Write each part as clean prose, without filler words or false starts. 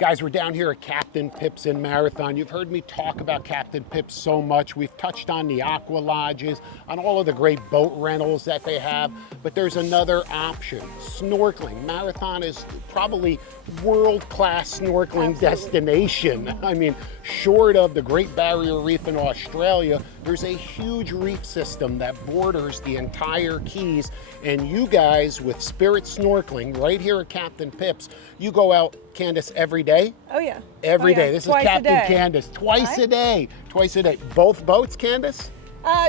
Guys, we're down here at Captain Pip's in Marathon. You've heard me talk about Captain Pip's so much. We've touched on the aqua lodges, on all of the great boat rentals that they have, but there's another option, snorkeling. Marathon is probably world-class snorkeling destination. I mean, short of the Great Barrier Reef in Australia, there's a huge reef system that borders the entire Keys, and you guys with Spirit Snorkeling right here at Captain Pip's, you go out, Candace, every day? Oh yeah. Every day. This is Twice a Captain day. Candace, twice a day. Twice a day. Both boats, Candace?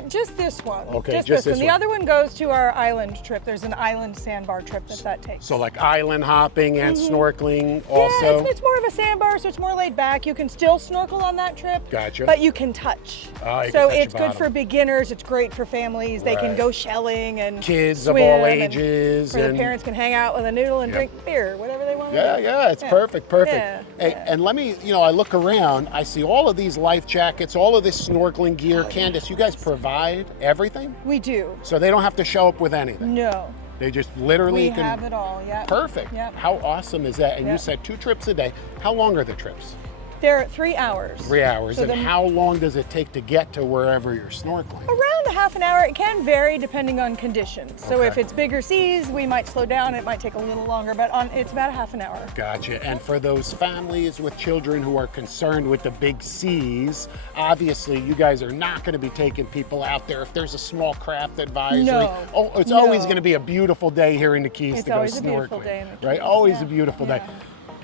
Just this one. Okay, just just this this one. The one. other one goes to our island trip. There's an island sandbar trip that takes. So like island hopping and snorkeling Yeah, also? it's more of a sandbar, so it's more laid back. You can still snorkel on that trip. Gotcha. But you can touch. Oh, you can so touch it's the good bottom. for beginners. It's great for families. They can Right. go shelling and Kids of swim, all and ages. Where the parents can hang out with a noodle and Yep. drink beer, whatever they want. Yeah, to do. yeah, it's perfect. Yeah, Hey, yeah. and let me, I look around, I see all of these life jackets, all of this snorkeling gear. Candace, you guys provide everything? We do. So they don't have to show up with anything? No. They just literally We can... have it all, yeah. Perfect. Yep. How awesome is that? And you Yep. said 2 trips a day. How long are the trips? They're 3 hours. 3 hours. So And how long does it take to get to wherever you're snorkeling? Around a half an hour. It can vary depending on conditions. So if Okay. it's bigger seas, we might slow down. It might take a little longer, but it's about a half an hour. Gotcha. And for those families with children who are concerned with the big seas, obviously you guys are not going to be taking people out there if there's a small craft advisory. No. Oh, it's No. always going to be a beautiful day here in the Keys It's to go always a snorkeling. beautiful day in the right? Keys, Always yeah. a beautiful day. Yeah.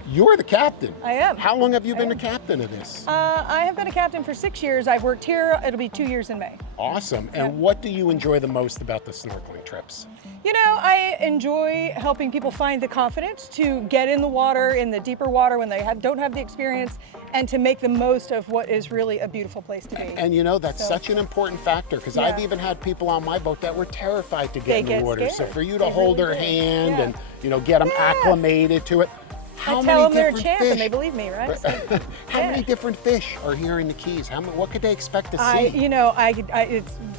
You're the captain. I am. How long have you been the captain of this? I have been a captain for 6 years. I've worked here. It'll be 2 years in May. Awesome. And what do you enjoy the most about the snorkeling trips? You know, I enjoy helping people find the confidence to get in the water, in the deeper water when they don't have the experience, and to make the most of what is really a beautiful place to be. And that's such an important factor, because I've even had people on my boat that were terrified to get in the water. scared. So for you to They hold really their do. hand Yeah. and get them acclimated to it. How I many tell them they're a different champ fish? and they believe me, right? So, How yeah. many different fish are here in the Keys? What could they expect to see?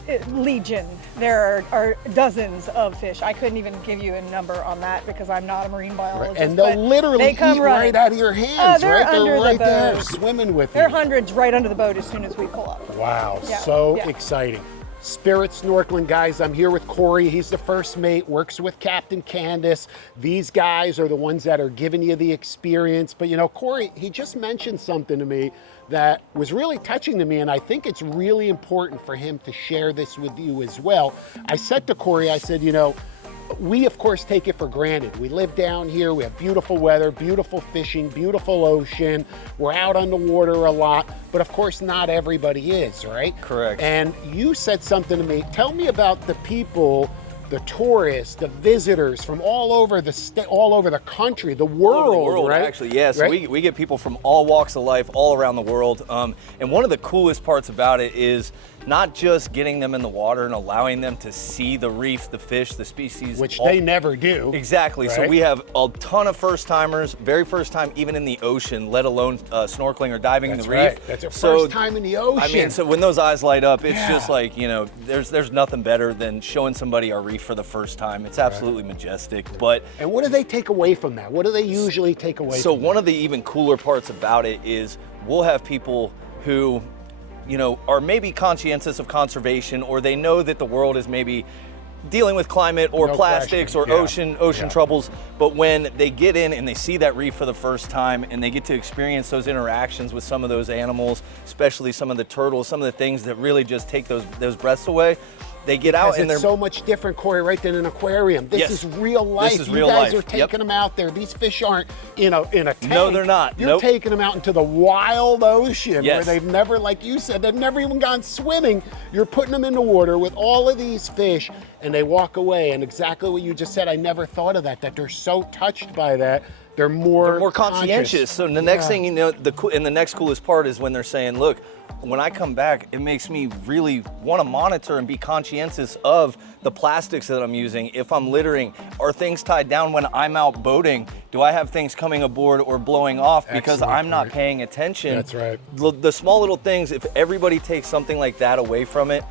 It's legion. There are dozens of fish. I couldn't even give you a number on that because I'm not a marine biologist. And they'll but literally they come eat running. right out of your hands, they're right? under They're the right there boat. swimming with There are you. hundreds right under the boat as soon as we pull up. Wow, Yeah, so yeah. exciting. Spirit Snorkeling, guys, I'm here with Corey. He's the first mate, works with Captain Candace. These guys are the ones that are giving you the experience. But Corey, he just mentioned something to me that was really touching to me, and I think it's really important for him to share this with you as well. I said to Corey, I said, we of course take it for granted. We live down here, we have beautiful weather, beautiful fishing, beautiful ocean. We're out on the water a lot, but of course not everybody is, right? Correct. And you said something to me. Tell me about the people, the tourists, the visitors from all over the country, the world, right? Actually, yes. Right? We get people from all walks of life, all around the world. And one of the coolest parts about it is not just getting them in the water and allowing them to see the reef, the fish, the species. Which they never do. Exactly. Right? So we have a ton of first timers, very first time even in the ocean, let alone snorkeling or diving in the reef. Right. That's your first time in the ocean. I mean, so when those eyes light up, it's just like, there's nothing better than showing somebody our reef for the first time. It's absolutely majestic. But and what do they take away from that? What do they usually take away so from one of the even cooler parts about it is we'll have people who are maybe conscientious of conservation, or they know that the world is maybe dealing with climate or No plastics question. or Yeah. ocean Yeah. troubles. But when they get in and they see that reef for the first time and they get to experience those interactions with some of those animals, especially some of the turtles, some of the things that really just take those breaths away, they get out and it's they're so much different, Corey, right, than an aquarium. This Yes. is real life. This is real you guys life. are taking them out there. These fish aren't in a tank. No, they're not. You're Nope. taking them out into the wild ocean where Yes. they've never, like you said, they've never even gone swimming. You're putting them in the water with all of these fish and they walk away. And exactly what you just said, I never thought of that they're so touched by that. They're more conscientious. So the next thing the next coolest part is when they're saying, look, when I come back, it makes me really want to monitor and be conscientious of the plastics that I'm using. If I'm littering, are things tied down when I'm out boating? Do I have things coming aboard or blowing off because Excellent I'm not point. paying attention? That's right. The small little things, if everybody takes something like that away from it,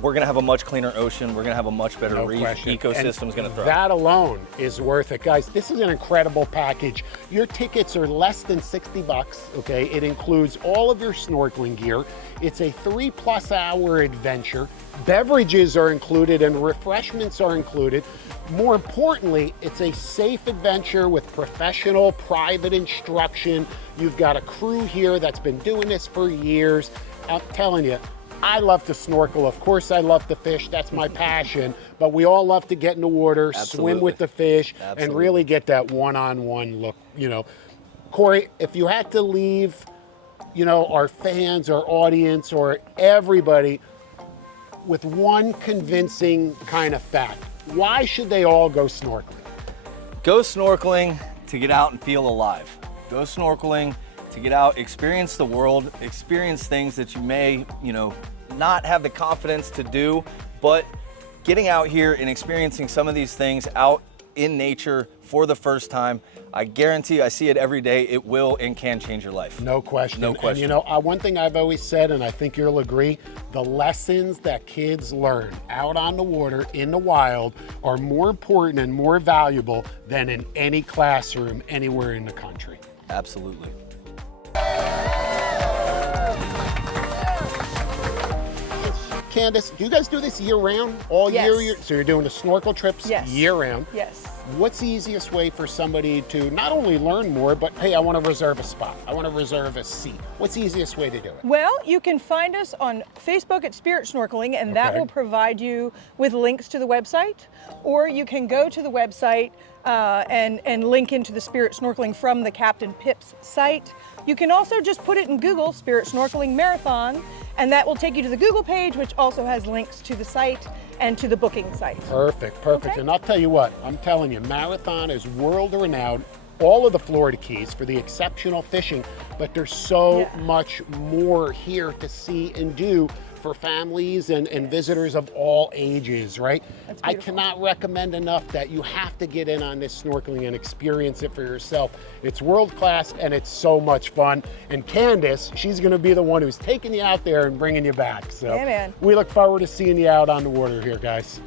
we're gonna have a much cleaner ocean. We're gonna have a much better No reef. question. Ecosystem's gonna thrive. That alone is worth it. Guys, this is an incredible package. Your tickets are less than 60 bucks, okay? It includes all of your snorkeling gear. It's a 3+ hour adventure. Beverages are included and refreshments are included. More importantly, it's a safe adventure with professional private instruction. You've got a crew here that's been doing this for years. I'm telling you, I love to snorkel. Of course, I love to fish. That's my passion. But we all love to get in the water, swim with the fish, and really get that one-on-one look, you know. Corey, if you had to leave, you know, our fans, our audience, or everybody with one convincing kind of fact, why should they all go snorkeling? Go snorkeling to get out and feel alive. Go snorkeling to get out, experience the world, experience things that you may, you know, not have the confidence to do, but getting out here and experiencing some of these things out in nature for the first time, I guarantee, I see it every day, it will and can change your life. No question. No question. And you know, one thing I've always said, and I think you'll agree, the lessons that kids learn out on the water in the wild are more important and more valuable than in any classroom anywhere in the country. Absolutely. Candace, do you guys do this year round? All Yes. year? So you're doing the snorkel trips Yes. year round. Yes. What's the easiest way for somebody to not only learn more, but hey, I want to reserve a spot. I want to reserve a seat. What's the easiest way to do it? Well, you can find us on Facebook at Spirit Snorkeling, and that Okay. will provide you with links to the website, or you can go to the website and link into the Spirit Snorkeling from the Captain Pip's site. You can also just put it in Google, Spirit Snorkeling Marathon, and that will take you to the Google page, which also has links to the site and to the booking site. Perfect, perfect. Okay. And I'll tell you what, I'm telling you, Marathon is world renowned, all of the Florida Keys for the exceptional fishing, but there's so much more here to see and do for families and visitors of all ages, right? That's I beautiful. cannot recommend enough that you have to get in on this snorkeling and experience it for yourself. It's world class and it's so much fun. And Candace, she's gonna be the one who's taking you out there and bringing you back. So Yeah, man. we look forward to seeing you out on the water here, guys.